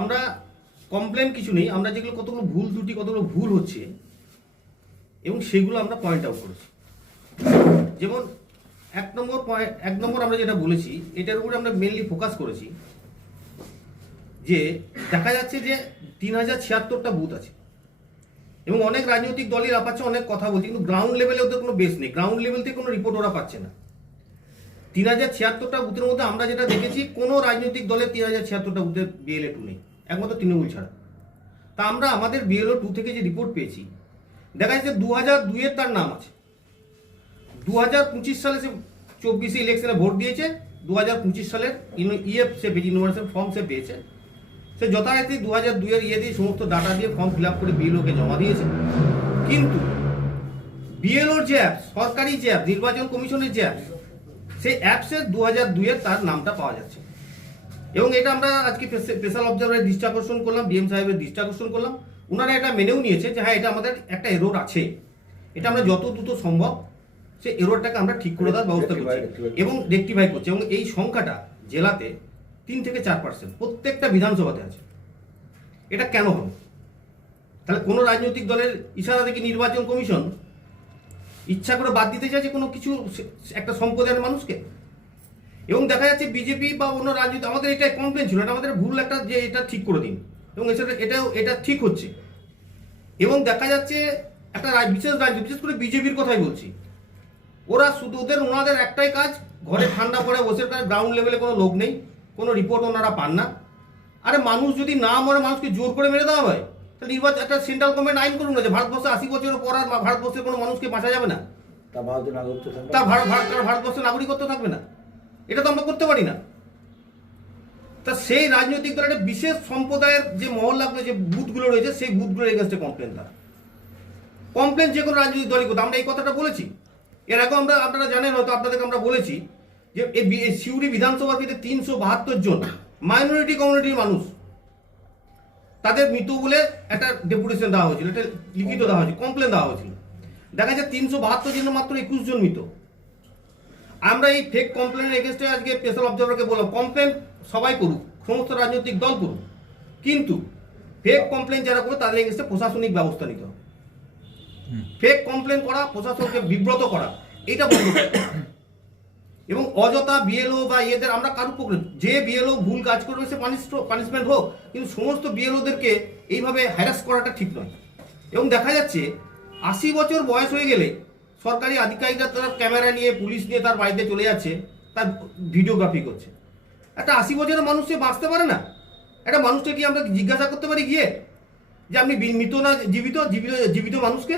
আমরা কমপ্লেন কিছু নেই, আমরা যেগুলো কতগুলো ভুল ত্রুটি কতগুলো ভুল হচ্ছে এবং সেগুলো আমরা পয়েন্ট আউট করেছি। যেমন এক নম্বর আমরা যেটা বলেছি এটার উপরে আমরা মেনলি ফোকাস করেছি যে দেখা যাচ্ছে যে 3076টা বুথ আছে এবং অনেক রাজনৈতিক দলই পাচ্ছে, অনেক কথা বলছে, কিন্তু গ্রাউন্ড লেভেলে ওদের কোনো বেস নেই, গ্রাউন্ড লেভেল থেকে কোনো রিপোর্ট ওরা পাচ্ছে না। 3076টা বুথের মধ্যে আমরা যেটা দেখেছি কোনো রাজনৈতিক দলের 3076টা বুথের BLA 2 নেই, একমাত্র তৃণমূল ছাড়া। তা আমরা আমাদের BLO 2 থেকে যে রিপোর্ট পেয়েছি দেখা যাচ্ছে 2002-এর তার নাম আছে, 2025 সালে সে 24 ইলেকশনে ভোট দিয়েছে, 2025 সালের ইএফ সে ইউনিভার্সাল ফর্ম সে পেয়েছে, সে যথারীতি 2002-এর দিয়ে সমস্ত ডাটা দিয়ে ফর্ম ফিল আপ করে BLO-কে জমা দিয়েছে। কিন্তু BLO-র যে অ্যাপ, সরকারি যে অ্যাপ, নির্বাচন কমিশনের যে অ্যাপ, সেই অ্যাপসের 2002-এর তার নামটা পাওয়া যাচ্ছে। এবং এটা আমরা আজকে স্পেশাল অবজারভারের দৃষ্টি আকর্ষণ করলাম, BM সাহেবের দৃষ্টি আকর্ষণ করলাম, ওনারা এটা মেনেও নিয়েছে যে হ্যাঁ এটা আমাদের একটা এরর আছে, এটা আমরা যত দ্রুত সম্ভব সেই এররটাকে আমরা ঠিক করে দেওয়ার ব্যবস্থা করছি এবং রেক্টিফাই করছি। এবং এই সংখ্যাটা জেলাতে 3 থেকে 4% প্রত্যেকটা বিধানসভাতে আছে। এটা কেন হবে? তাহলে কোনো রাজনৈতিক দলের ইশারা থেকে নির্বাচন কমিশন ইচ্ছা করে বাদ দিতে চাইছে কোনো কিছু একটা সম্প্রদায়ের মানুষকে। এবং দেখা যাচ্ছে বিজেপি বা অন্য রাজনীতি, আমাদের এটা কমপ্লেন ছিল, এটা আমাদের ভুল একটা, যে এটা ঠিক করে দিন, এবং এটা ঠিক হচ্ছে। এবং দেখা যাচ্ছে একটা বিশেষ রাজ্য, বিশেষ করে বিজেপির কথাই বলছি, ওরা শুধু ওনাদের একটাই কাজ, ঘরে ঠান্ডা পড়ে বসে, গ্রাউন্ড লেভেলে কোনো লোক নেই, কোনো রিপোর্ট ওনারা পান না। আরে মানুষ যদি না মরে মানুষকে জোর করে মেরে দেওয়া হয়, তাহলে নির্বাচন একটা সেন্ট্রাল গভর্নমেন্ট আইন করুন না যে ভারতবর্ষে 80 বছরের পর আর ভারতবর্ষের কোনো মানুষকে বাঁচা যাবে না, তার ভারতবর্ষের নাগরিকত্ব থাকবে না। এটা তো আমরা করতে পারি না। তা সেই রাজনৈতিক দলের একটা বিশেষ সম্প্রদায়ের যে মহল্লাগুলো, যে বুথগুলো রয়েছে, সেই বুথগুলোর এগেন্স্টে কমপ্লেন, তারা কমপ্লেন যে কোনো রাজনৈতিক দলই করতে। আমরা এই কথাটা বলেছি এর আগে, আপনারা জানেন হয়তো, আপনাদেরকে আমরা বলেছি যে এই সিউড়ি বিধানসভার ভিতরে 372 জন মাইনরিটি কমিউনিটির মানুষ, তাদের মৃত বলে একটা ডেপুটেশন দেওয়া হয়েছিল, একটা লিখিত দেওয়া হয়েছিল, কমপ্লেন দেওয়া হয়েছিল। দেখা যায় 372 জনের মাত্র 21 জন মৃত। আমরা এই ফেক কমপ্লেনের এগেন্স্টে আজকে স্পেশাল অবজারভারকে বললাম কমপ্লেন সবাই করুক, সমস্ত রাজনৈতিক দল করুক, কিন্তু ফেক কমপ্লেন যারা করবে তাদের এগেন্স্টে প্রশাসনিক ব্যবস্থা নিতে হবে। ফেক কমপ্লেন করা, প্রশাসনকে বিব্রত করা, এটা বন্ধ করতে হবে। এবং অযথা BLO বা এদের আমরা কারুর পক্ষে, যে BLO ভুল কাজ করবে সে পানিশমেন্ট হোক, কিন্তু সমস্ত BLOদেরকে এইভাবে হ্যারাস করাটা ঠিক নয়। এবং দেখা যাচ্ছে 80 বছর বয়স হয়ে গেলে সরকারি আধিকারিকরা তার ক্যামেরা নিয়ে, পুলিশ নিয়ে তার বাড়িতে চলে যাচ্ছে, তার ভিডিওগ্রাফি করছে। একটা 80 বছরের মানুষ সে বাঁচতে পারে না? একটা মানুষকে কি আমরা জিজ্ঞাসা করতে পারি গিয়ে যে আপনি মৃত না জীবিত? জীবিত মানুষকে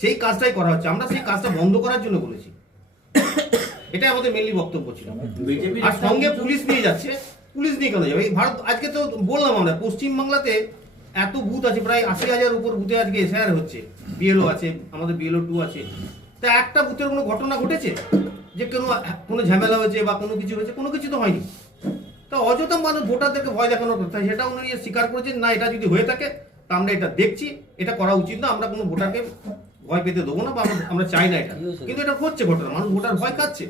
সেই কাজটাই করা হচ্ছে। আমরা সেই কাজটা বন্ধ করার জন্য বলেছি, এটাই আমাদের মেনলি বক্তব্য ছিল। আর সঙ্গে পুলিশ নিয়ে যাচ্ছে, পুলিশ নিয়ে কেন যাবে? ভারত আজকে তো বললাম আমরা, পশ্চিমবাংলাতে এত বুথ আছে, প্রায় 80,000 উপর বুথে আজকে SIR হচ্ছে, BLO আছে, আমাদের BLO 2 আছে। তা একটা বুথের কোনো ঘটনা ঘটেছে যে কোনো ঝামেলা হয়েছে বা কোনো কিছু হয়েছে? কোনো কিছু তো হয়নি। তা অযথা মানুষ ভোটারদেরকে ভয় দেখানোর কথা, সেটা উনি স্বীকার করেছেন না, এটা যদি হয়ে থাকে তা আমরা এটা দেখছি, এটা করা উচিত না, আমরা কোনো ভোটারকে ভয় পেতে দেবো না, বা আমরা চাই না এটা। কিন্তু এটা হচ্ছে ঘটনা, মানুষ ভোটার ভয় খাচ্ছে।